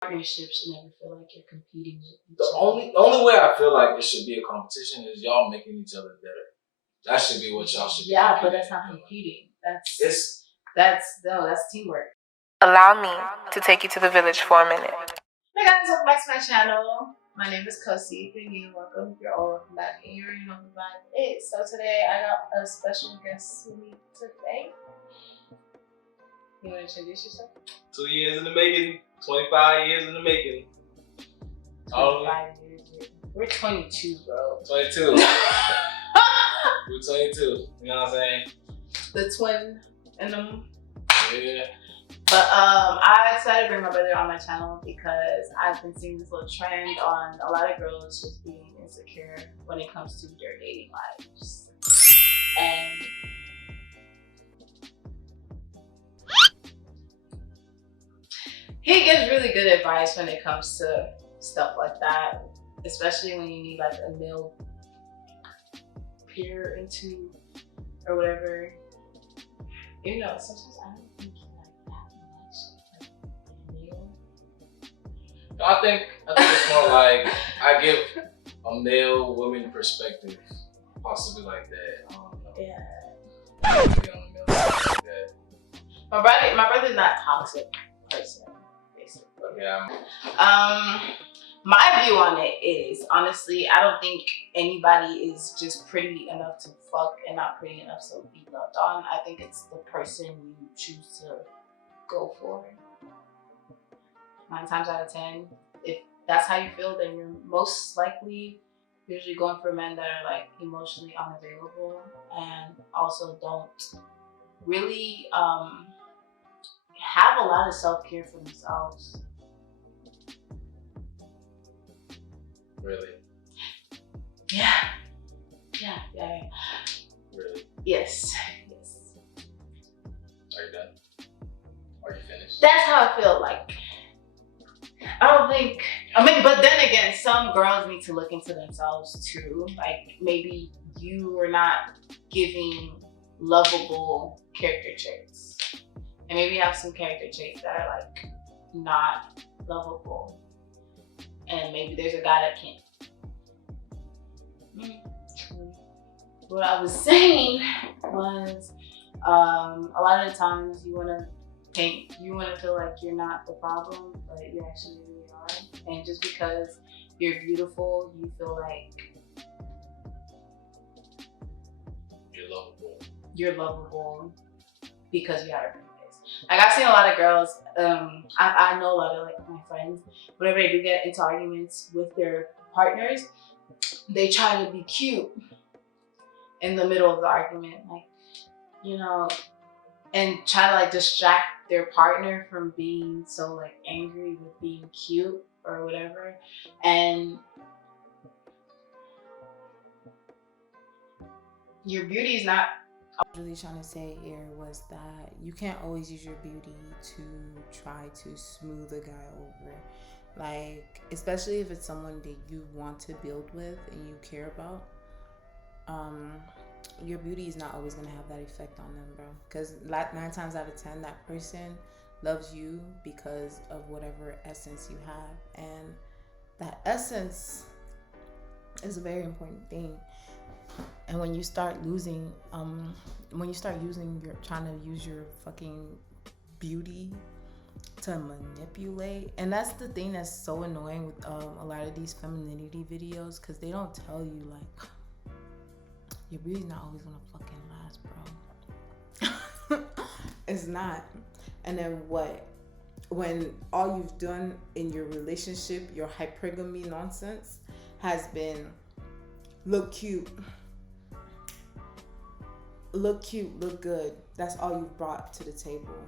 Partnerships should never feel like you're competing with each The other. only way I feel like it should be a competition is y'all making each other better. That should be what y'all should be. Yeah, but that's not competing. That's teamwork. Allow me to take you to the village for a minute. Hey guys, welcome back to my channel. My name is Kosi. If you're new, welcome. If you're old, welcome back. And you already know the vibe is. So today I got a special guest with me today. You want to introduce yourself? 2 years in the making, 25 years in the making. 25 years. We're 22, bro. 22. We're 22. You know what I'm saying? The twin in them. Yeah. But I decided to bring my brother on my channel because I've been seeing this little trend on a lot of girls just being insecure when it comes to their dating lives. And he gives really good advice when it comes to stuff like that, especially when you need like a male peer into or whatever. You know, sometimes I don't think he like that much like male. I think it's more like I give a male woman perspective, possibly like that. I don't know. Yeah. My brother's not a toxic person, basically. Yeah. My view on it is, honestly, I don't think anybody is just pretty enough to fuck and not pretty enough to be loved on. I think it's the person you choose to go for. 9 times out of 10, if that's how you feel, then you're most likely usually going for men that are like emotionally unavailable and also don't really have a lot of self-care for themselves. Really? Yeah. Really? Yes. Are you done? Are you finished? That's how I feel like. But then again, some girls need to look into themselves too. Like maybe you are not giving lovable character traits. And maybe you have some character traits that are like not lovable. And maybe there's a guy that can't. What I was saying was a lot of the times you want to feel like you're not the problem, but you actually really are. And just because you're beautiful, you feel like you're lovable because you have a pretty face. Like I've seen a lot of girls, I know a lot of like my friends, whenever they do get into arguments with their partners, they try to be cute in the middle of the argument, like, you know, and try to like distract their partner from being so like angry with being cute or whatever. And your beauty is not. What I was really trying to say here was that you can't always use your beauty to try to smooth a guy over. Like, especially if it's someone that you want to build with and you care about. Your beauty is not always going to have that effect on them, bro. Because 9 times out of 10, that person loves you because of whatever essence you have. And that essence is a very important thing. And when you start losing, trying to use your fucking beauty to manipulate, and that's the thing that's so annoying with a lot of these femininity videos, because they don't tell you like your beauty's not always gonna fucking last, bro. It's not. And then what? When all you've done in your relationship, your hypergamy nonsense, has been look cute, look good. That's all you've brought to the table.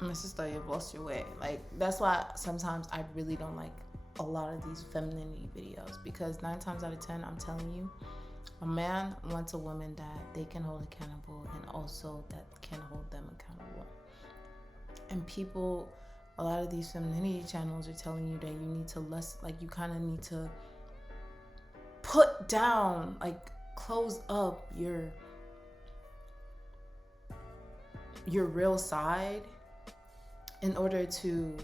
My sister, you've lost your way. Like, that's why sometimes I really don't like a lot of these femininity videos, because 9 times out of 10, I'm telling you, a man wants a woman that they can hold accountable and also that can hold them accountable. And people, a lot of these femininity channels are telling you that you need to you kind of need to put down like close up your real side in order to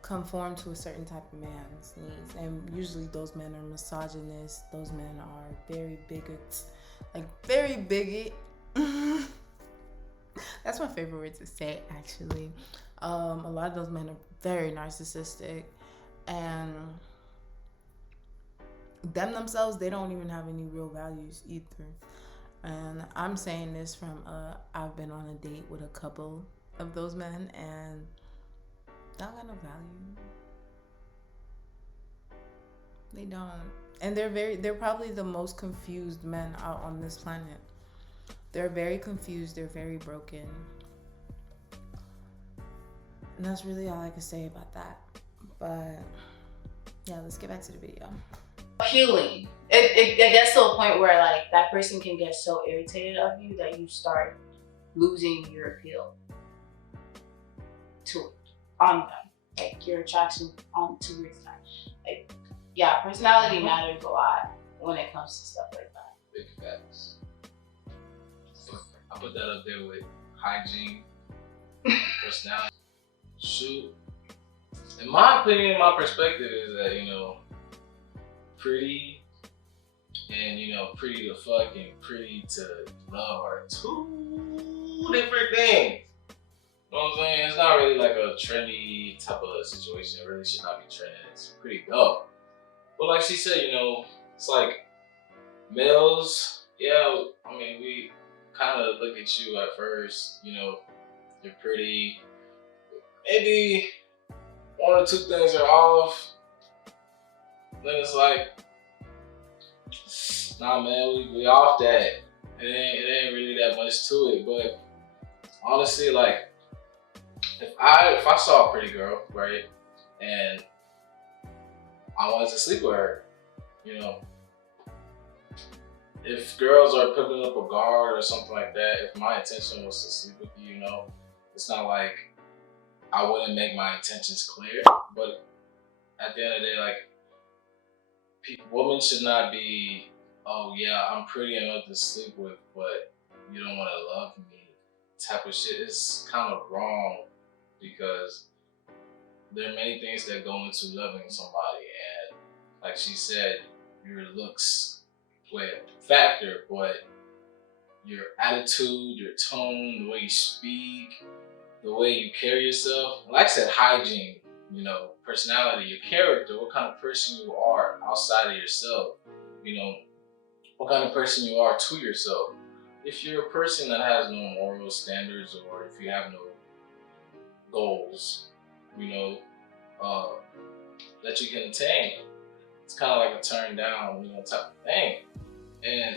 conform to a certain type of man's needs. And usually those men are misogynist, those men are very bigots, like very bigot. That's my favorite word to say, actually. A lot of those men are very narcissistic, and themselves, they don't even have any real values either. And I'm saying this from I've been on a date with a couple of those men, and they don't got no value. They don't. And they're probably the most confused men out on this planet. They're very confused, they're very broken. And that's really all I can say about that. But yeah, let's get back to the video. Appealing. It gets to a point where like that person can get so irritated of you that you start losing your appeal on them. Like your attraction towards them. Like, yeah, personality matters a lot when it comes to stuff like that. Big facts. I put that up there with hygiene, personality. Shoot. In my opinion, my perspective is that, you know, pretty and, you know, pretty to fuck and pretty to love are two different things. You know what I'm saying? It's not really like a trendy type of situation. It really should not be trending. It's pretty dope. But like she said, you know, it's like males, yeah, I mean, we kind of look at you at first, you know, you're pretty. Maybe one or two things are off. Then it's like, nah, man, we off that. It ain't really that much to it. But honestly, like, if I saw a pretty girl, right, and I wanted to sleep with her, you know, if girls are putting up a guard or something like that, if my intention was to sleep with you, you know, it's not like I wouldn't make my intentions clear. But at the end of the day, like, women should not be, oh yeah, I'm pretty enough to sleep with, but you don't want to love me type of shit. It's kind of wrong, because there are many things that go into loving somebody, and like she said, your looks play a factor, but your attitude, your tone, the way you speak, the way you carry yourself, like I said, hygiene, you know, personality, your character, what kind of person you are outside of yourself, you know, what kind of person you are to yourself. If you're a person that has no moral standards, or if you have no goals, you know, that you can attain, it's kind of like a turn down, you know, type of thing. And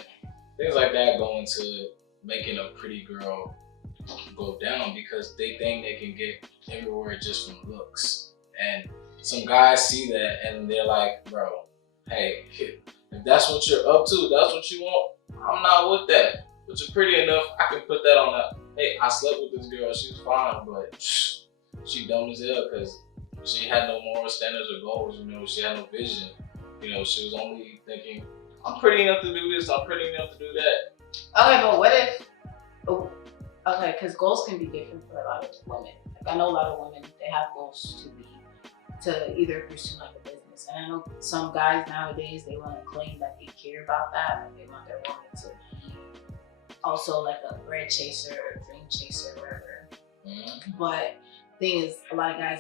things like that go into making a pretty girl go down, because they think they can get everywhere just from looks. And some guys see that and they're like, bro, hey, if that's what you're up to, that's what you want, I'm not with that. But you're pretty enough, I can put that on that. Hey, I slept with this girl, she was fine, but she dumb as hell, because she had no moral standards or goals, you know, she had no vision. You know, she was only thinking, I'm pretty enough to do this, I'm pretty enough to do that. Okay, but what if, okay, because goals can be different for a lot of women. Like, I know a lot of women, they have goals to either pursue like a business. And I know some guys nowadays, they want to claim that they care about that, like they want their woman to be also like a bread chaser or dream chaser or whatever. Mm-hmm. But thing is, a lot of guys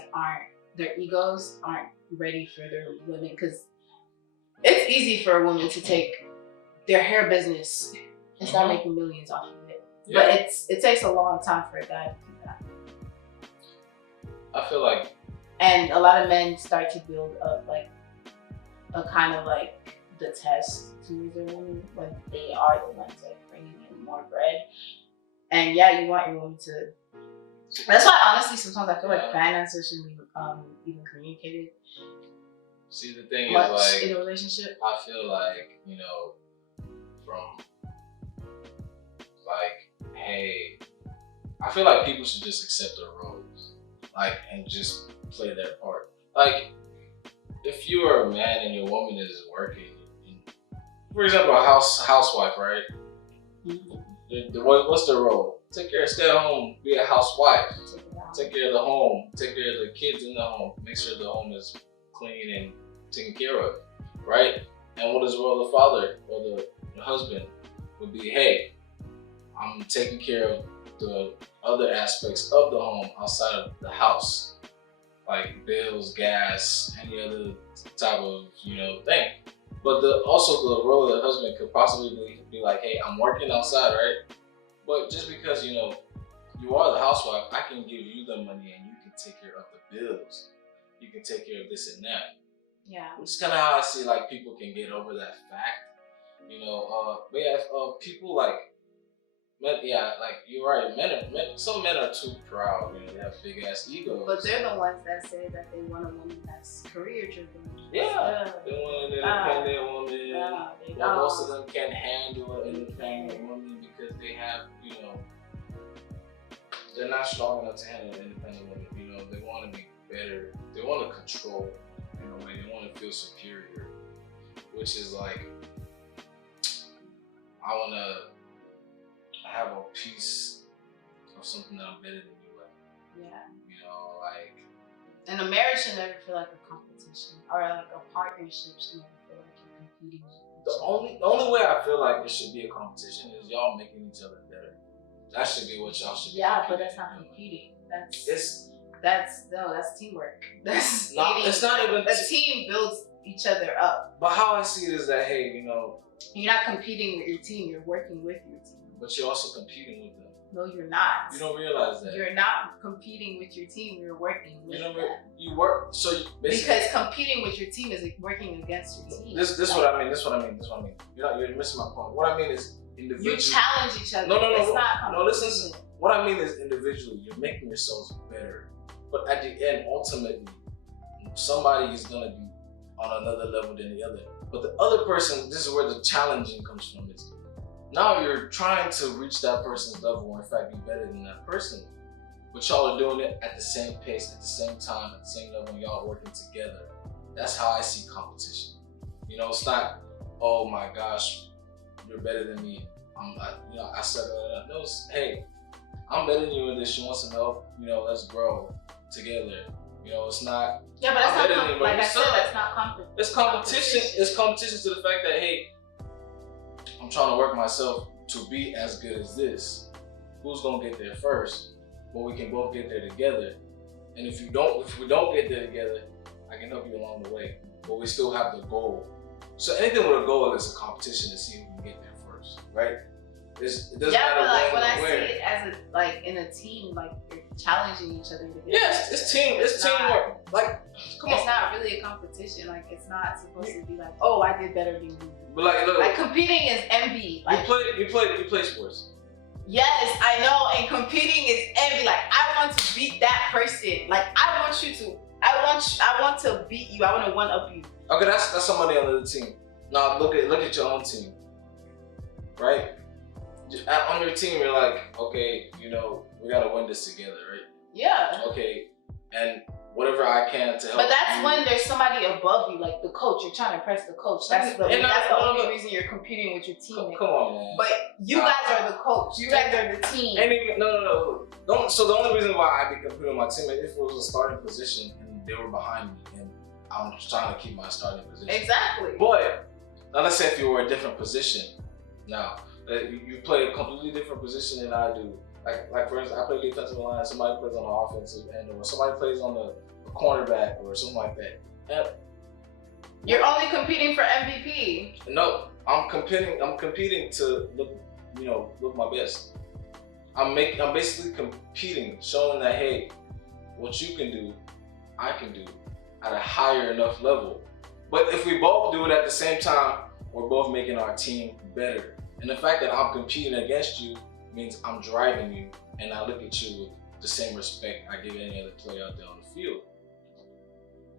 their egos aren't ready for their women, because it's easy for a woman to take their hair business and start making millions off of it. Yeah. But it takes a long time for a guy to do that. I feel like, and a lot of men start to build up like a kind of like the test towards their woman when they are the ones like bringing in more bread. And yeah, you want your woman to. That's why honestly sometimes I feel like finances shouldn't be even communicated. See, the thing much is, like, in a relationship. I feel like, you know, from like, hey, I feel like people should just accept their roles, like, and just play their part. Like, if you are a man and your woman is working and for example, a housewife, right? What's their role? Take care, stay at home, be a housewife. Take care of the home, take care of the kids in the home, make sure the home is clean and taken care of, right? And what is the role of the father or the husband? Would be, hey, I'm taking care of the other aspects of the home outside of the house, like bills, gas, any other type of thing. But also the role of the husband could possibly be like, hey, I'm working outside, right? But just because you are the housewife, I can give you the money and you can take care of the bills. You can take care of this and that. Yeah. Which is kind of how I see like people can get over that fact. But yeah, people like men, yeah, like you're right. Some men are too proud. They have big ass egos. But they're the ones that say that they want a woman that's career driven. Yeah, they want an independent woman. Most of them can't handle an independent woman because they have, they're not strong enough to handle an independent woman. They want to be better. They want to control in a way. They want to feel superior, which is like, I want to have a piece of something that I'm better than you at. Yeah. Like. And a marriage should never feel like a competition, or like a partnership should never feel like you're competing. The only way I feel like it should be a competition is y'all making each other better. That should be what y'all should be. Yeah, but that's not competing. That's teamwork. It's not even. A team builds each other up. But how I see it is that, hey, you're not competing with your team. You're working with your team. But you're also competing with them. No, you're not. You don't realize that. You're not competing with your team. You're working with them. You work. So because competing with your team is like working against your team. This what I mean. This what I mean. You're missing my point. What I mean is individually. You challenge each other. No. It's not competition. No, listen. What I mean is individually, you're making yourselves better. But at the end, ultimately, somebody is gonna be on another level than the other. But the other person, this is where the challenging comes from. Is now you're trying to reach that person's level, or in fact, be better than that person. But y'all are doing it at the same pace, at the same time, at the same level, and y'all working together. That's how I see competition. It's not, oh my gosh, you're better than me. I said that. No, hey, I'm better than you in this. You want some help? Let's grow together. It's not. Yeah, but that's not like I said. That's not competition. It's competition. It's competition to the fact that, hey, I'm trying to work myself to be as good as this. Who's gonna get there first? But we can both get there together. And if we don't get there together, I can help you along the way. But we still have the goal. So anything with a goal is a competition to see who can get there first, right? It doesn't matter but like when I where. see it as in a team, like you're challenging each other together. Yes, it's teamwork. Like, come on. It's not really a competition. Like it's not supposed to be like, oh, I did better than you. But like competing is envy. Like, you play sports. Yes, I know. And competing is envy. Like I want to beat that person. Like I want to beat you. I want to one up you. Okay, that's somebody on the team. Now look at your own team, right? On your team, you're like, okay, we gotta win this together, right? Yeah. Okay, and whatever I can to help. But that's when there's somebody above you, like the coach. You're trying to impress the coach. That's the only reason you're competing with your team. Come on, man. But you guys are the coach. You guys are the team. No. So the only reason why I be competing with my team is if it was a starting position and they were behind me and I'm trying to keep my starting position. Exactly. But now let's say if you were a different position. Now you play a completely different position than I do. Like for instance, I play defensive line. Somebody plays on the offensive end, or somebody plays on the cornerback, or something like that. And you're only competing for MVP. No, I'm competing to look my best. I'm basically competing, showing that, hey, what you can do, I can do at a higher enough level. But if we both do it at the same time, we're both making our team better. And the fact that I'm competing against you means I'm driving you, and I look at you with the same respect I give any other player out there on the field.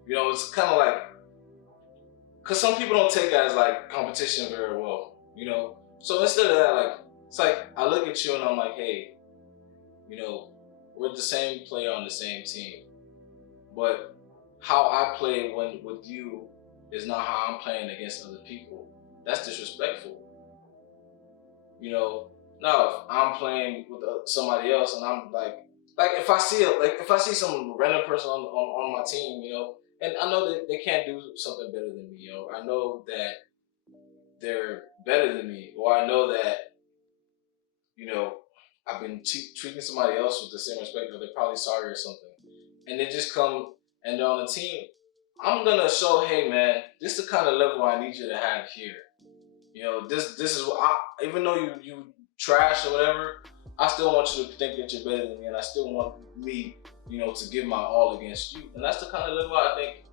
It's kind of like, because some people don't take it as like competition very well, So instead of that, it's like I look at you and I'm like, hey, we're the same player on the same team, but how I play with you is not how I'm playing against other people. that's disrespectful. You know, now if I'm playing with somebody else and I'm like if I see some random person on my team, you know, and I know that they can't do something better than me, you know, I know that they're better than me, or I know that, you know, I've been treating somebody else with the same respect, or they're probably sorry or something, and they just come and they're on the team, I'm gonna show, hey man, this is the kind of level I need you to have here. You know, this is what even though you trash or whatever, I still want you to think that you're better than me, and I still want me, you know, to give my all against you. And that's the kind of level I think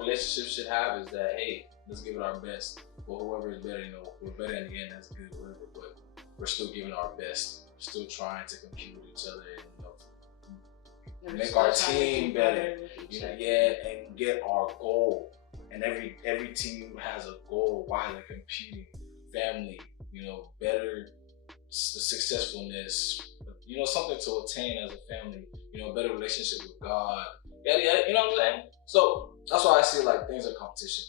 relationships should have, is that, hey, let's give it our best. Or whoever is better, you know, we're better in the end, that's good, whatever, but we're still giving our best. We're still trying to compete with each other and, you know, make our team better, you know, and get our goal. And every team has a goal while they're competing. Family, you know, better successfulness, you know, something to attain as a family, you know, better relationship with God. Yeah, you know what I'm saying? So that's why I see like things are competition.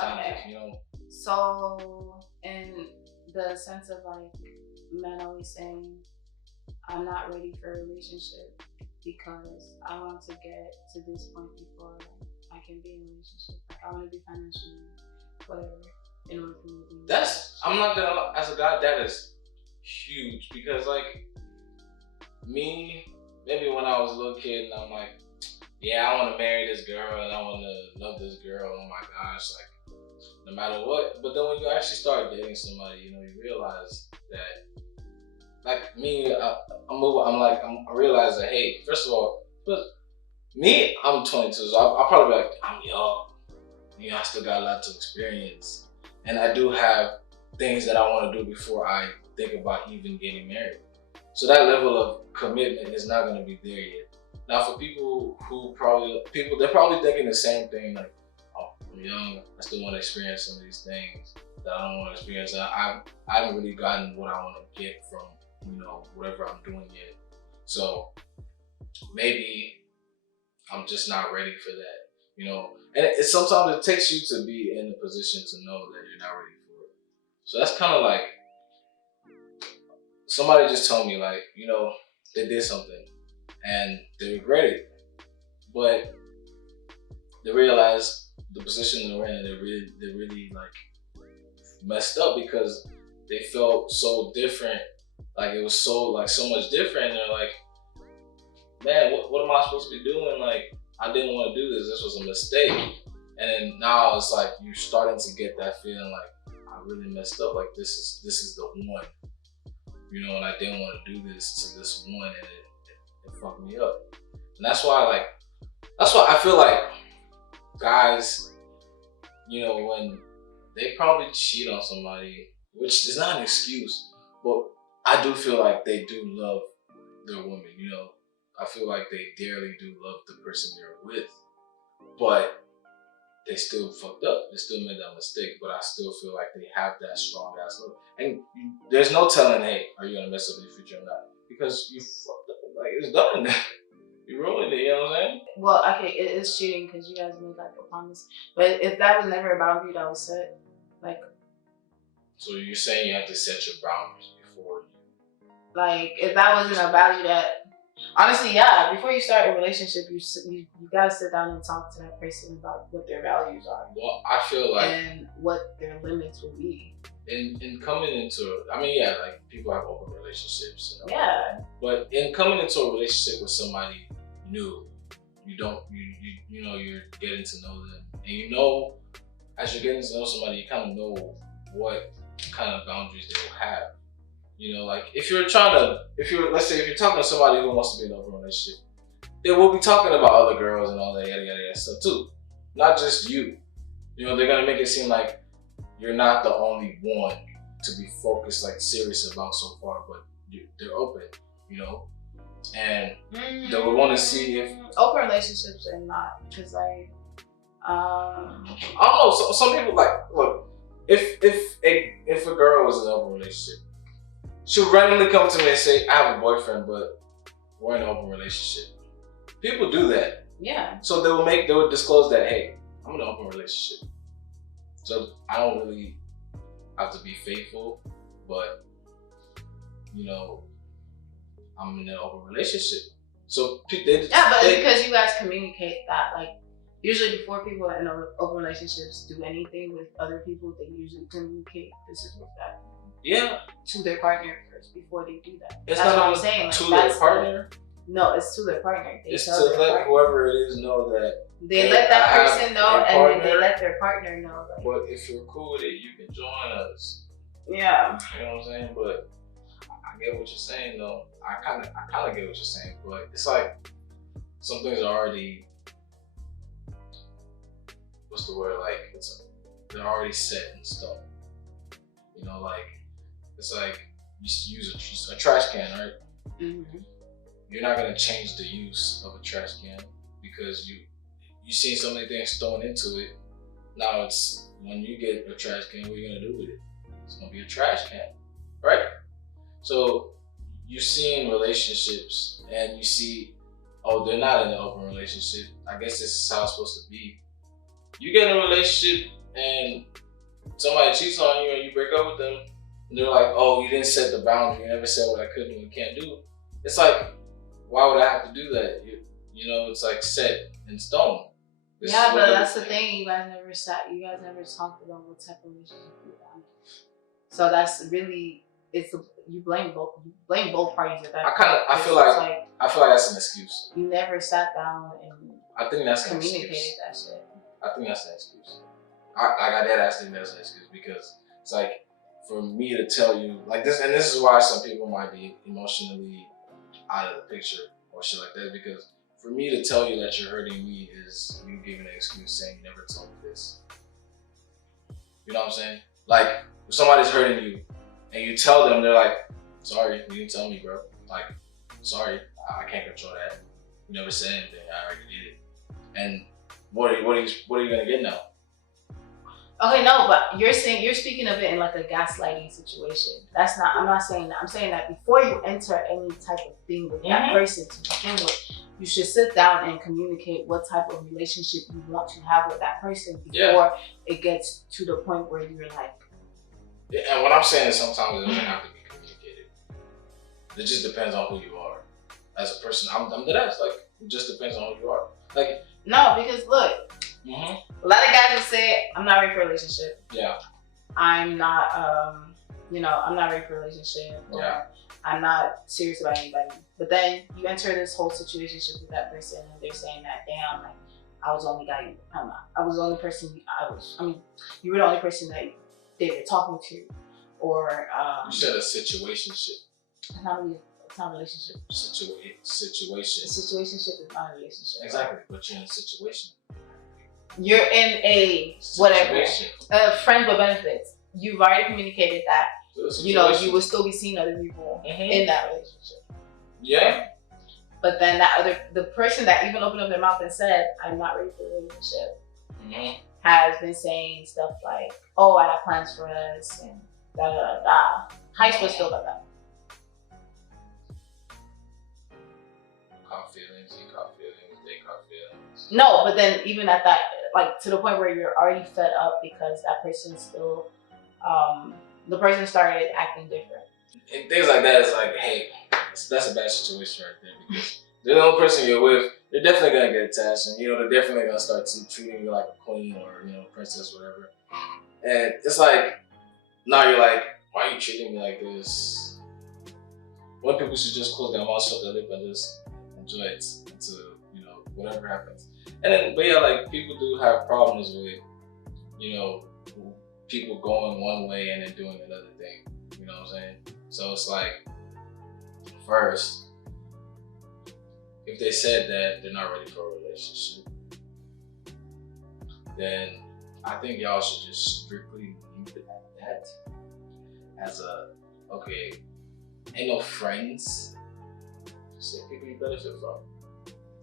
Okay. You know. So in the sense of like men always saying, I'm not ready for a relationship because I want to get to this point before I can be in a relationship. Like I want to be financially whatever in order for me to be. I'm not gonna, as a guy, that is huge, because like me, maybe when I was a little kid and I'm like, yeah, I want to marry this girl and I want to love this girl. Oh my gosh, like no matter what. But then when you actually start dating somebody, you know, you realize that, like me, I realize that, hey, first of all, but me, I'm 22, so I'll probably be like, I'm young. You know, I still got a lot to experience, and I do have things that I want to do before I think about even getting married. So that level of commitment is not going to be there yet. Now, for people who they're probably thinking the same thing, like, oh, I'm young, I still want to experience some of these things that I don't want to experience. I haven't really gotten what I want to get from, you know, whatever I'm doing yet. So maybe I'm just not ready for that, you know. And sometimes it takes you to be in a position to know that you're not ready for it. So that's kind of like, somebody just told me, like, you know, they did something and they regret it, but they realized the position they were in, they really like messed up because they felt so different. Like it was so much different. And they're like, man, what am I supposed to be doing? Like, I didn't want to do this. This was a mistake. And then now it's like you're starting to get that feeling like, I really messed up. Like this is the one, you know, and I didn't want to do this to this one, and it fucked me up. And that's why I feel like guys, you know, when they probably cheat on somebody, which is not an excuse, but I do feel like they do love their woman, you know. I feel like they dearly do love the person they're with, but they still fucked up. They still made that mistake, but I still feel like they have that strong ass love. And there's no telling, hey, are you gonna mess up your future or not? Because you fucked up. Like, it's done. You ruined it, you know what I'm saying? Well, okay, it is cheating because you guys made like a promise. But if that was never a boundary that was set, like. So you're saying you have to set your boundaries before you. Like, if that wasn't a value that. Honestly, yeah. Before you start a relationship, you gotta sit down and talk to that person about what their values are. Well, I feel like, and what their limits will be. In coming into, I mean, yeah, like people have open relationships. You know, yeah. But in coming into a relationship with somebody new, you know, you're getting to know them, and you know, as you're getting to know somebody, you kind of know what kind of boundaries they will have. You know, like let's say if you're talking to somebody who wants to be in an open relationship, they will be talking about other girls and all that yada yada stuff too. Not just you. You know, they're gonna make it seem like you're not the only one to be focused, like serious about so far, but they're open, you know? And they would want to see if... Open relationships are not, because like, I don't know, so, some people like, look, if a girl was in an open relationship, she'll randomly come to me and say, I have a boyfriend, but we're in an open relationship. People do that. Yeah. So they would disclose that, hey, I'm in an open relationship. So I don't really have to be faithful, but you know, I'm in an open relationship. So because you guys communicate that, like usually before people in open relationships do anything with other people, they usually communicate this is what that. Yeah. To their partner first before they do that. It's that's not what I'm saying. Like, to their partner. No, it's to their partner. It's to let whoever it is know that. They let that person know, and then they let their partner know. Like, but if you're cool with it, you can join us. Yeah. You know what I'm saying? But I get what you're saying, though. I kind of get what you're saying, but it's like some things are already. What's the word? Like they're already set in stone. You know, like it's like you use a trash can, right? Mm-hmm. You're not gonna change the use of a trash can because you seen so many things thrown into it. Now it's when you get a trash can, what are you gonna do with it? It's gonna be a trash can, right? So you're seeing relationships and you see, oh, they're not in an open relationship. I guess this is how it's supposed to be. You get in a relationship and somebody cheats on you and you break up with them, and they're like, oh, you didn't set the boundary, you never said what I could do and can't do. It's like, why would I have to do that? You know, it's like set in stone. Yeah, but that's the thing. You guys never talked about what type of relationship you want. So that's really, you blame both parties at that. I feel like that's an excuse. You never sat down and I think that's communicated that shit. I think that's an excuse. I got that. I think that's an excuse because it's like for me to tell you like this, and this is why some people might be emotionally out of the picture or shit like that, because for me to tell you that you're hurting me is you giving an excuse saying you never told me this. You know what I'm saying? Like if somebody's hurting you and you tell them, they're like, sorry, you didn't tell me, bro. Like, sorry, I can't control that. You never said anything, I already did it. And what are you gonna get now? Okay, no, but you're speaking of it in like a gaslighting situation. I'm not saying that. I'm saying that before you enter any type of thing with that person to begin with, you should sit down and communicate what type of relationship you want to have with that person before it gets to the point where you're like. Yeah, and what I'm saying is sometimes it doesn't have to be communicated. It just depends on who you are. As a person, I'm dead ass. Like, it just depends on who you are. Like, no, because look, a lot of guys will say, I'm not ready for a relationship. Yeah. I'm not, I'm not ready for a relationship. Or I'm not serious about anybody. But then you enter this whole situationship with that person and they're saying that, damn, like, I was the only guy, I was the only person, you were the only person that they were talking to. Or, you said a situationship. It's not a relationship. Situation. A situationship is not a relationship. Exactly, but you're in a situation. You're in a whatever, friend with benefits. You've already communicated that, you will still be seeing other people in that relationship. Yeah. But then the person that even opened up their mouth and said, I'm not ready for a relationship, has been saying stuff like, oh, I have plans for us, and da da da da. How you supposed to feel about that? Caught feelings, you caught feelings, they caught feelings. No, but then even at that, like to the point where you're already fed up because that person still, the person started acting different. And things like that is like, hey, that's a bad situation right there because the only person you're with, they're definitely gonna get attached, and they're definitely gonna start treating you like a queen or princess, whatever. And it's like, now you're like, why are you treating me like this? When people should just close their mouth, shut their lip, and just enjoy it until whatever happens. And then, but yeah, like people do have problems with people going one way and then doing another thing. You know what I'm saying? So it's like, first, if they said that they're not ready for a relationship, then I think y'all should just strictly leave it at that. As okay, ain't no friends. Just say people you benefit from.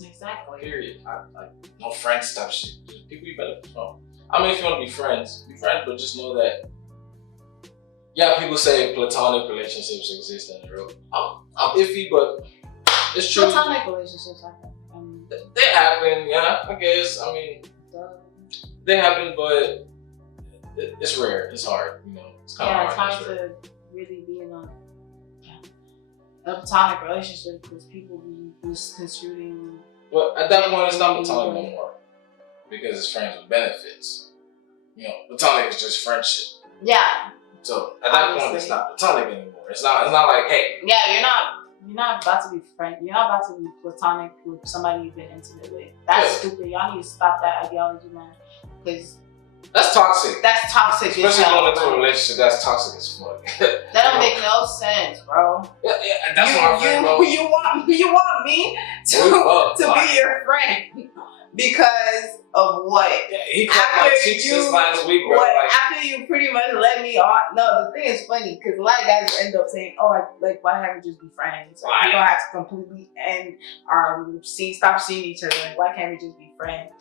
Exactly. Period. No friends type shit. Just people you benefit from. I mean, if you want to be friends, but just know that. Yeah, people say platonic relationships exist in the real. I'm iffy, but it's true. Platonic relationships happen. They happen, yeah. I guess. I mean, they happen, but it's rare. It's hard, It's kind of it's hard to really be in a platonic relationship because people be misconstruing. Well, at that point, it's not platonic no more because it's friends with benefits. You know, platonic is just friendship. Yeah. So at that point, it's not platonic anymore. It's not like, hey. Yeah, you're not about to be friends. You're not about to be platonic with somebody you've been intimate with. That's stupid. Y'all need to stop that ideology, man. Because that's toxic. That's toxic. Especially going into a relationship, that's toxic as fuck. That don't make no sense, bro. Yeah, that's what I'm saying, bro. You want me to be your friend because of what? Yeah, he cut my cheeks this last week, bro. After you pretty much let me on. No, the thing is funny because a lot of guys end up saying, "Oh, why can't we just be friends? Like, we don't have to completely end our stop seeing each other. Like, why can't we just be friends?"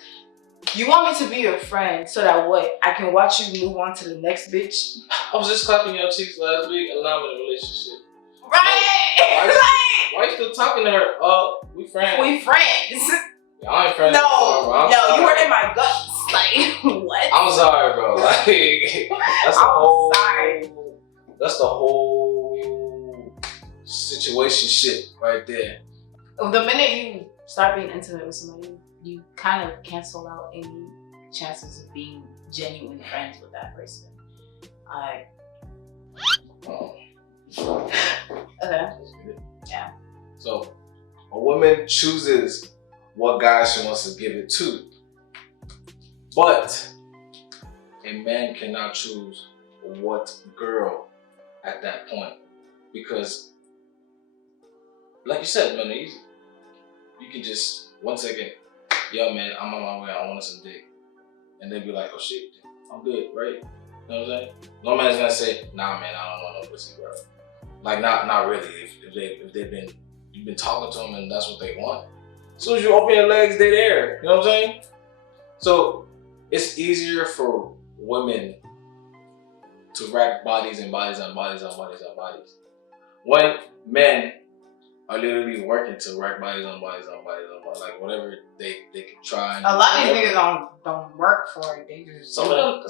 You want me to be your friend so that what? I can watch you move on to the next bitch? I was just clapping your cheeks last week and I'm in a relationship. Right! Why you still talking to her? We friends. We friends. Yeah, I ain't friends. No, you were in my guts. Like, what? I'm sorry, bro. Like, that's the whole situation shit right there. The minute you start being intimate with somebody, you kind of cancel out any chances of being genuine friends with that person. Okay. Yeah. So, a woman chooses what guy she wants to give it to, but a man cannot choose what girl at that point, because, like you said, man, you can just 1 second. Yo, man, I'm on my way. I want some dick. And they'd be like, oh shit, I'm good, right? You know what I'm saying? No man's gonna say, nah, man, I don't want no pussy, bro. Like, not really. If you've been talking to them and that's what they want. As soon as you open your legs, they're there. You know what I'm saying? So it's easier for women to rack bodies and bodies and bodies and bodies and bodies, when men are literally working to rack bodies on bodies on bodies on bodies, like whatever they can try. A lot of these niggas don't work for it. They just some of them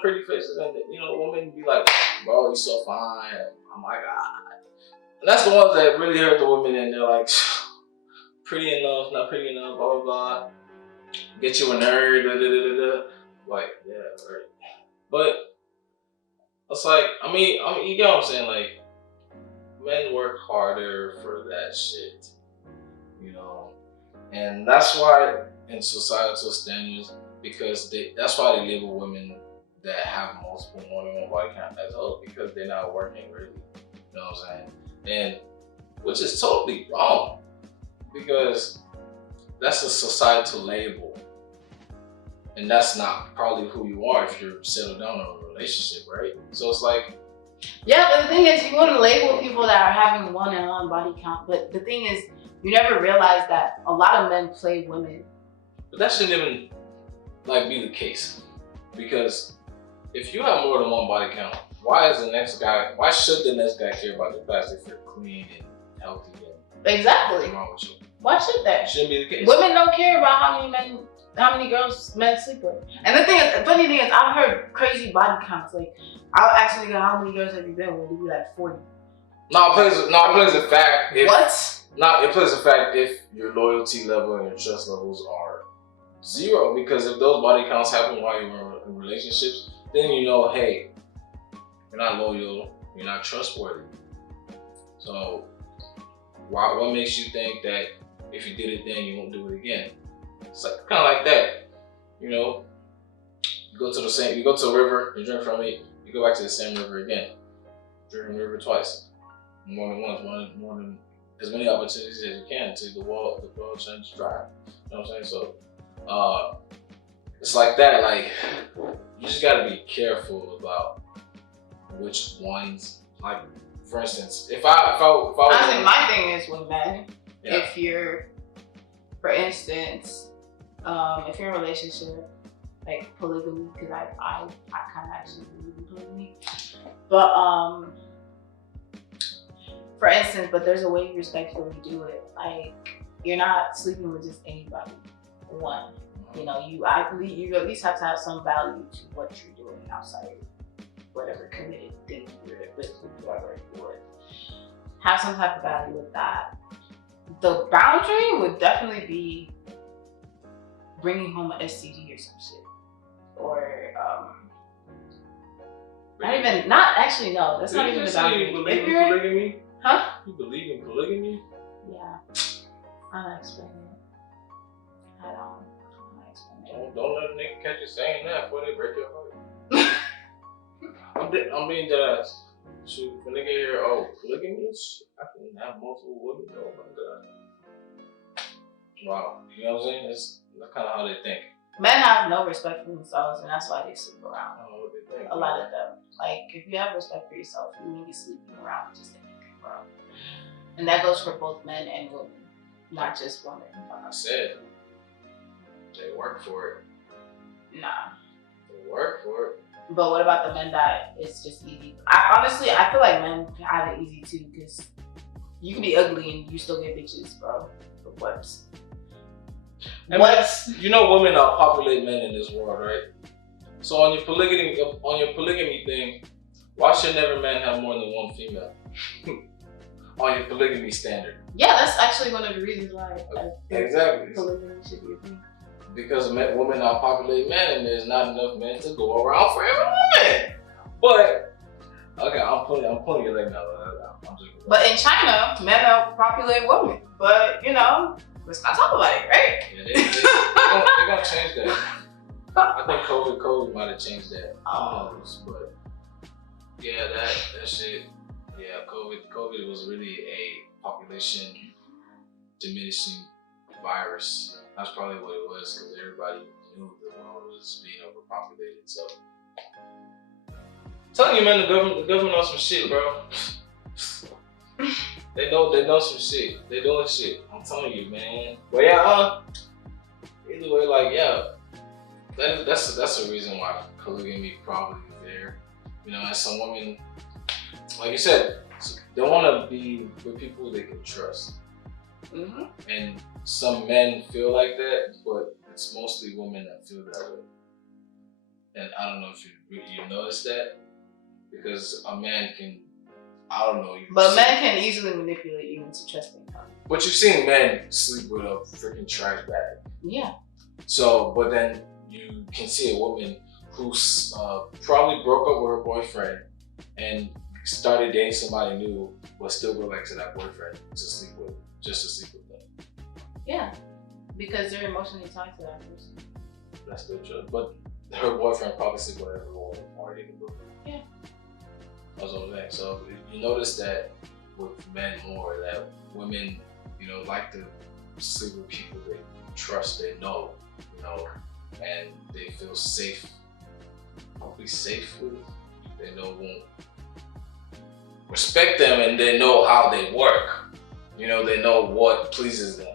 pretty faces, and the women be like, bro, you so fine. Oh my god. And that's the ones that really hurt the women, and they're like, pretty enough, not pretty enough, blah blah blah. Get you a nerd, da da da da. Like, yeah, right. But it's like, I mean, you get what I'm saying, like. Men work harder for that shit, and that's why in societal standards, because that's why they label women that have multiple more than one body count as well, because they're not working really, you know what I'm saying? And which is totally wrong, because that's a societal label, and that's not probably who you are if you're settled down in a relationship, right? So it's like. Yeah, but the thing is, you want to label people that are having one-on-one body count, but the thing is, you never realize that a lot of men play women. But that shouldn't even be the case, because if you have more than one body count, why should the next guy care about the fact if you're clean and healthy and exactly what's wrong with you? Why should that? Shouldn't be the case. Women don't care about how many girls men sleep with. And the funny thing is, I've heard crazy body counts. Like, I'll ask a nigga, how many girls have you been with? He'd be like 40. No, it plays a fact. What? It plays a fact if your loyalty level and your trust levels are 0. Because if those body counts happen while you're in relationships, then hey, you're not loyal, you're not trustworthy. So, what makes you think that if you did it then you won't do it again? It's like kind of like that, You go to a river, you drink from it, you go back to the same river again. Drink from the river twice, more than once, more than as many opportunities as you can until the well turns dry. You know what I'm saying? So, it's like that. Like, you just gotta be careful about which ones. Like, for instance, if I honestly, my thing is with men, yeah. if you're, for instance, if you're in a relationship, like polygamy, because I kind of actually believe in polygamy, but for instance, but there's a way you respectfully do it. Like, you're not sleeping with just anybody. You at least have to have some value to what you're doing outside whatever committed thing you're with whoever you would. Have some type of value with that. The boundary would definitely be bringing home an STD or some shit. Or, no, that's not even the boundary. You believe in polygamy? Huh? You believe in polygamy? Yeah. I'm not explaining it. I'm not explaining it. Don't let a nigga catch you saying that before they break your heart. I'm being dead ass. Shoot, when they get here, oh, polygamy? I can have multiple women. Oh my god. Wow. You know what I'm saying? That's kind of how they think. Men have no respect for themselves, and that's why they sleep around. I don't know what they think. A lot of them. Like, if you have respect for yourself, you won't be sleeping around just anything, bro. And that goes for both men and women, not just women. Like I said, they work for it. Nah. They work for it. But what about the men that it's just easy? I feel like men have it easy too, because you can be ugly and you still get bitches, bro. But what's? You know, women outpopulate men in this world, right? So on your polygamy thing, why should every man have more than one female? On your polygamy standard. Yeah, that's actually one of the reasons why I think exactly polygamy should be a thing. Because women outpopulate men, and there's not enough men to go around for every woman. But okay, I'm pulling your leg now. But in China, men outpopulate women. But you know, let's not talk about it, right? Yeah, they're gonna change that. I think COVID might have changed that. But yeah, that shit. Yeah, COVID was really a population diminishing virus. That's probably what it was, because everybody knew the world was being overpopulated. So, telling you, man, the government knows some shit, bro. They know some shit. They doing shit. I'm telling you, man. But yeah, either way, like yeah, that's the reason why polygamy probably is there. You know, as some women, like you said, they want to be with people they can trust. Mm-hmm. And some men feel like that, but it's mostly women that feel that way. And I don't know if you noticed that, because a man can, I don't know. But men can easily manipulate you into trusting them. But you've seen men sleep with a freaking trash bag. Yeah. So, but then you can see a woman who's probably broke up with her boyfriend and started dating somebody new, but still go back to that boyfriend to sleep with, just to sleep with them. Yeah, because they're emotionally tied to that person. That's still true. But her boyfriend probably sleep with every woman already in the book. Yeah. That's what I'm saying. So you notice that with men more, that women, you know, like to sleep with people they trust, they know, you know, and they feel safe, hopefully safe with. They know won't respect them, and they know how they work. You know, they know what pleases them.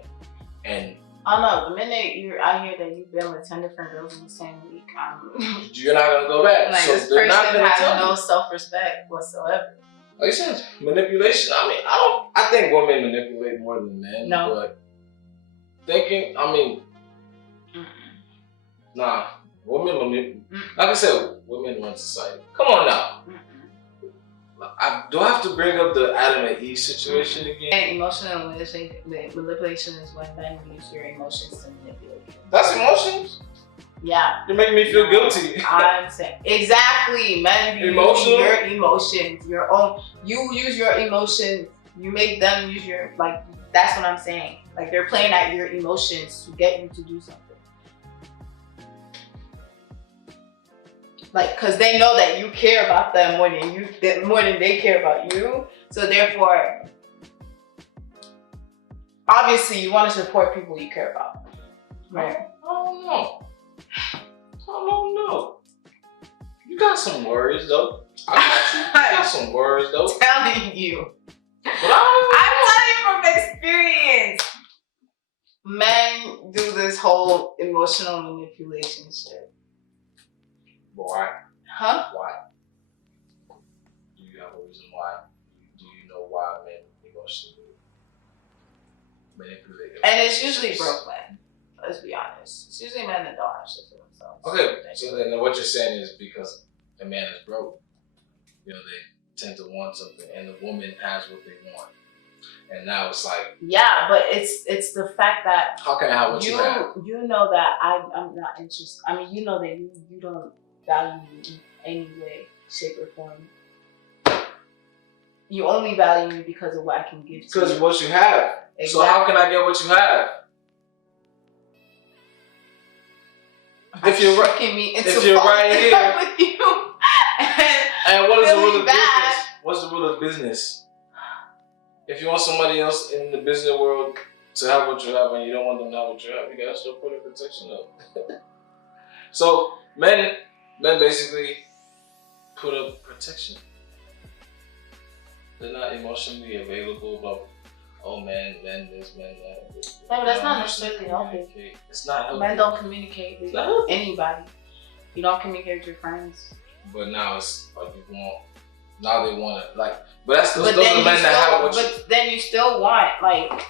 And I don't know, the minute you're out here that you've been with 10 different girls in the same week, you're not gonna go back. Like, so this they're not person gonna has tell no you. self-respect whatsoever. Like you said, manipulation. I mean, I think women manipulate more than men. No. But thinking, I mean, nah, women manipulate. Like I said, women run society. Come on now. Do I have to bring up the Adam and Eve situation again? And emotional manipulation is when men use your emotions to manipulate you. That's emotions? Yeah. You're making me feel guilty. I'm saying, exactly. Men use your emotions, your own. You use your emotions. You make them use your, like, that's what I'm saying. Like, they're playing at your emotions to get you to do something. Like, cause they know that you care about them more than they care about you. So therefore, obviously, you want to support people you care about, right? I don't know. You got some words though. I got some words though. I'm telling you. But I'm telling you from experience. Men do this whole emotional manipulation shit. Why? Huh? Why? Do you have a reason why? Do you know why men emotionally manipulate? And it's usually broke men. Let's be honest. It's usually men that don't have shit for themselves. Okay, so then what you're saying is because a man is broke. You know, they tend to want something, and the woman has what they want. And now it's like, yeah, but it's the fact that how can I have what you have? You know that I'm not interested. I mean, you know that you don't value me in any way, shape, or form. You only value me because of what I can give to you. Because of what you have. Exactly. So how can I get what you have? If you're right here, with you, and what is the rule of business? What's the rule of business? If you want somebody else in the business world to have what you have and you don't want them to have what you have, you gotta start putting protection up. So men basically put up protection. They're not emotionally available about, oh man, this, man, that. Yeah, but that's not necessarily healthy. It's not healthy. Men don't communicate with anybody. You don't communicate with your friends. But now it's like now they want it. Like, but that's those are the men that have what But then you still want, like.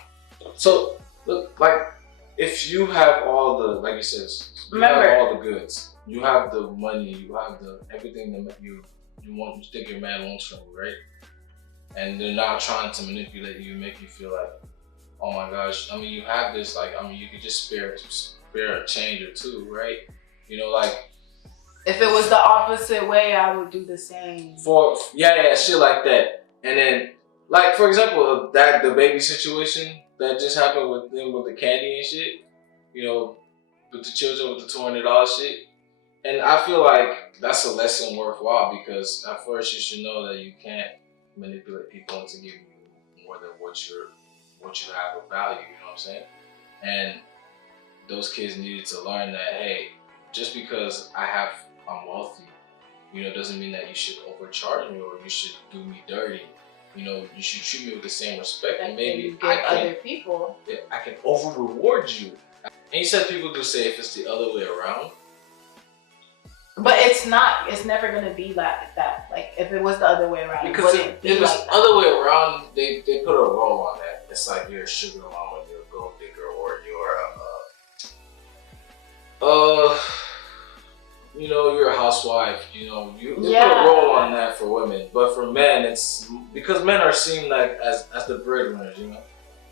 So, look, like, if you have all the, like you said, you remember, have all the goods, you have the money, you have the everything that you want, you think your man wants from you, right? And they're not trying to manipulate you, make you feel like, oh my gosh, I mean, you have this, like, I mean, you could just spare a change or two, right? You know, like. If it was the opposite way, I would do the same. Yeah, shit like that. And then, like, for example, the baby situation that just happened with them with the candy and shit, you know, with the children with the $200 shit. And I feel like that's a lesson worthwhile, because at first you should know that you can't manipulate people into giving you more than what you have of value, you know what I'm saying? And those kids needed to learn that, hey, just because I'm wealthy, you know, doesn't mean that you should overcharge me or you should do me dirty. You know, you should treat me with the same respect, and maybe other people. I can over reward you. And you said people do say if it's the other way around. But it's not. It's never gonna be like that. Like if it was the other way around, because if it's the other way around, they put a role on that. It's like you're a sugar mama, you're a gold digger, or you're you know, you're a housewife. You know, you put a role on that for women, but for men, it's because men are seen like as the breadwinners. You know,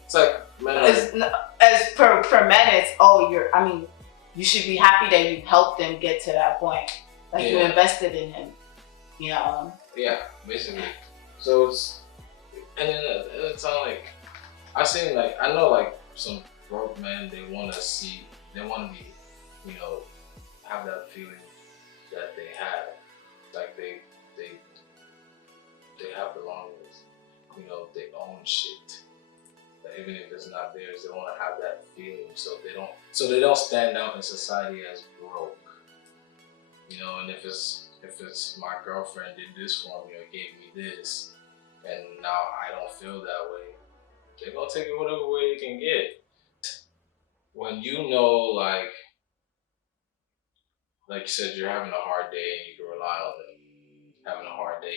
it's like men are. For men, it's you should be happy that you helped them get to that point. Like you invested in him. You know. Yeah, basically. So it's, and then it's not like I know like some broke men. They want to be, you know, have that feeling that they have, like they have belongings, you know, they own shit. That even if it's not theirs, they want to have that feeling, so they don't stand out in society as broke. You know, and if it's my girlfriend did this for me or gave me this, and now I don't feel that way, they're gonna take it whatever way they can get. When you know, like you said, you're having a hard day and you can rely on them. Having a hard day,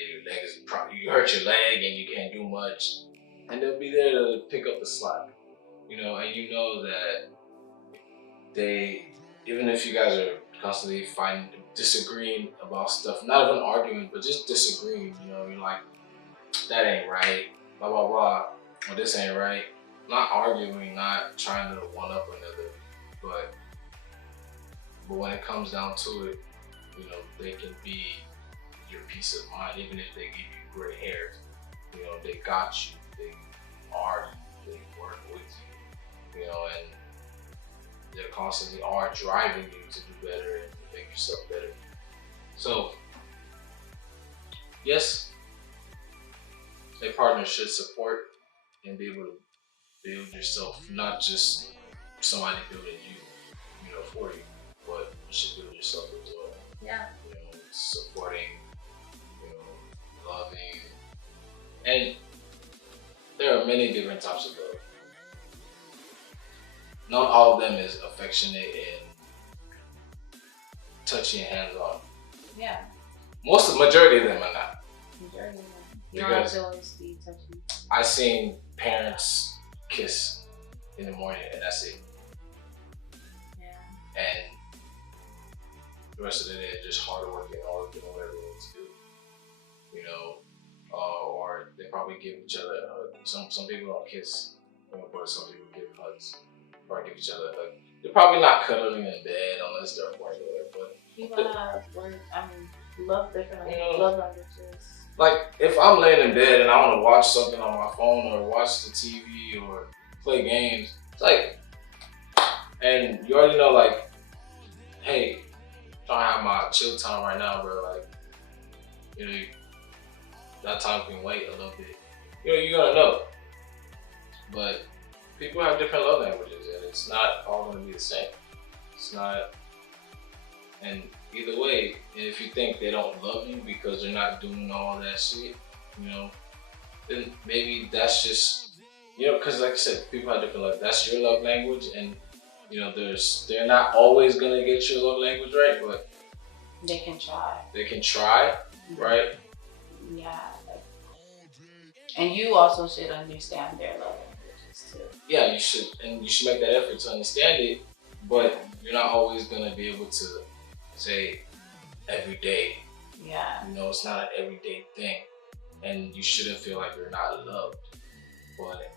you hurt your leg and you can't do much, and they'll be there to pick up the slack. You know, and you know that even if you guys are constantly disagreeing about stuff, not even arguing, but just disagreeing, you know, you're like, that ain't right, blah, blah, blah, or this ain't right. Not arguing, not trying to one up another, but when it comes down to it, you know, they can be your peace of mind, even if they give you gray hairs. You know, they got you, they work with you, you know, and they constantly are driving you to do better and make yourself better. So, yes, a partner should support and be able to build yourself, not just somebody building you know, for you. But you should build yourself as well. Yeah. You know, supporting, you know, loving. And there are many different types of love. Not all of them is affectionate and touchy and hands-on. Yeah. Majority of them are not. Majority of them. You don't have to always be touchy. I've seen parents kiss in the morning and that's it. Yeah. And the rest of the day, just hard working, all doing whatever they need to do. you know, or they probably give each other a hug. Some people don't kiss, you know, but some people give hugs or give each other a hug. They're probably not cuddling in bed unless they're regular, but People have love differently, love languages. like if I'm laying in bed and I want to watch something on my phone or watch the TV or play games, it's like, and you already know, like, hey, I'm trying to have my chill time right now, bro. Like, you know, that time can wait a little bit. You know, you're gonna know. But people have different love languages, and it's not all gonna be the same. It's not, and either way, if you think they don't love you because they're not doing all that shit, you know, then maybe that's just, you know, because like I said, people have different love. That's your love language, and you know, they're not always gonna get your love language right, but they can try. They can try, right? Yeah. And you also should understand their love languages too. Yeah, you should, and you should make that effort to understand it, but you're not always gonna be able to say every day. Yeah. You know, it's not an everyday thing, and you shouldn't feel like you're not loved. But,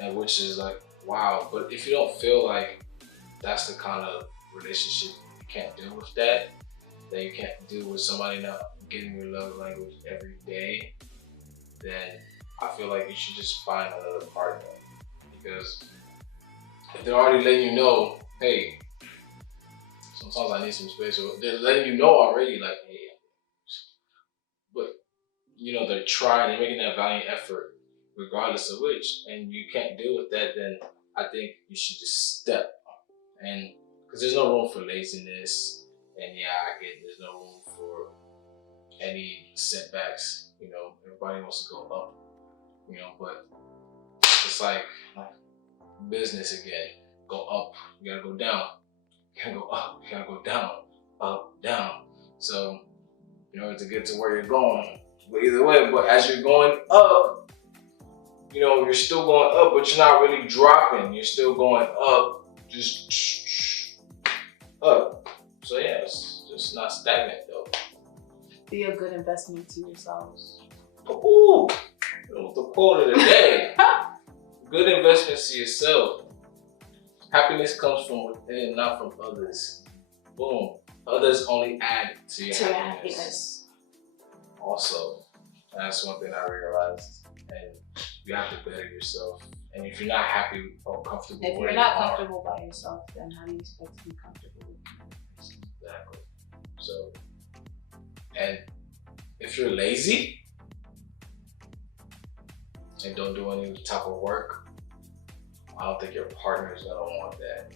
and which is like, wow. But if you don't feel like that's the kind of relationship you can't deal with that you can't deal with somebody not getting your love language every day, then I feel like you should just find another partner. Because if they're already letting you know, hey, sometimes I need some space, or they're letting you know already, like, hey, but you know, they're trying, they're making that valiant effort regardless of which, and you can't deal with that, then I think you should just step. And because there's no room for laziness, and yeah, I get there's no room for any setbacks. You know, everybody wants to go up, you know, but it's like business again. Go up, you gotta go down. You gotta go up, you gotta go down, up, down. So in order to get to where you're going, but either way, but as you're going up, you know, you're still going up, but you're not really dropping. You're still going up, just up. So yeah, it's just not stagnant though. Be a good investment to yourselves. Ooh, the quote of the day. Good investments to yourself. Happiness comes from within, not from others. Boom. Others only add to your happiness. Also, that's one thing I realized. And you have to better yourself. And if you're not happy or comfortable, if you're not comfortable by yourself, then how do you expect to be comfortable with others? Exactly. So, and if you're lazy and don't do any type of work, I don't think your partner is gonna want that,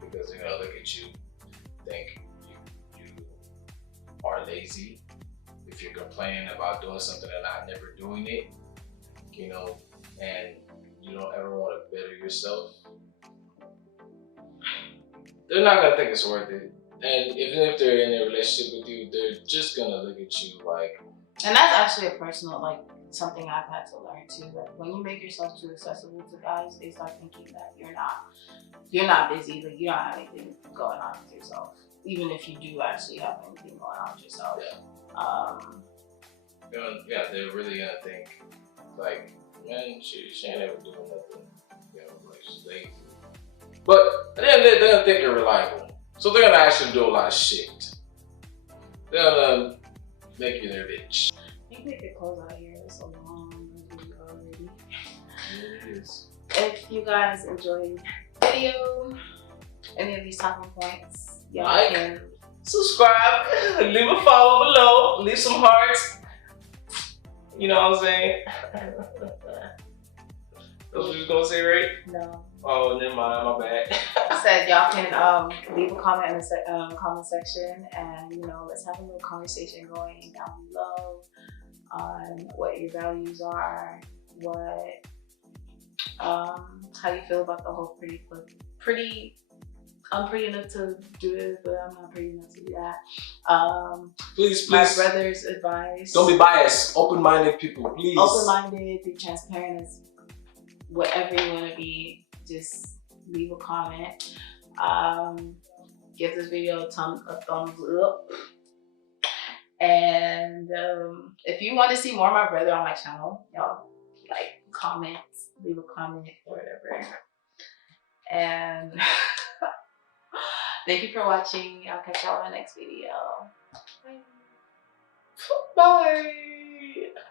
because they're gonna look at you, think you are lazy. If you're complaining about doing something and not never doing it, you know, and you don't ever want to better yourself, they're not gonna think it's worth it. And even if they're in a relationship with you, they're just gonna look at you like. And that's actually a personal, like, something I've had to learn too. Like, when you make yourself too accessible to guys, they start thinking that you're not busy, like you don't have anything going on with yourself, even if you do actually have anything going on with yourself. Yeah. They're really gonna think like, man, she ain't ever doing nothing, you know, like she's lazy. But then they're gonna think you're reliable, so they're gonna ask you to do a lot of shit. They're gonna make you their bitch. I think we could close out here. It's a long video already. It is. If you guys enjoyed the video, any of these talking points, y'all like, can subscribe, leave a follow below, leave some hearts. You know what I'm saying? That's what you was gonna say, right? No. Oh, never mind, my bad. I said y'all can leave a comment in the comment section, and you know, let's have a little conversation going down below on what your values are, what how you feel about the whole pretty. I'm pretty enough to do it, but I'm not pretty enough to do that. Please. My brother's advice. Don't be biased. Open-minded people, please. Open-minded, be transparent as whatever you want to be. Just leave a comment. Give this video a thumbs up. And if you want to see more of my brother on my channel, y'all like, comment, leave a comment or whatever. And thank you for watching. I'll catch y'all in my next video. Bye. Bye.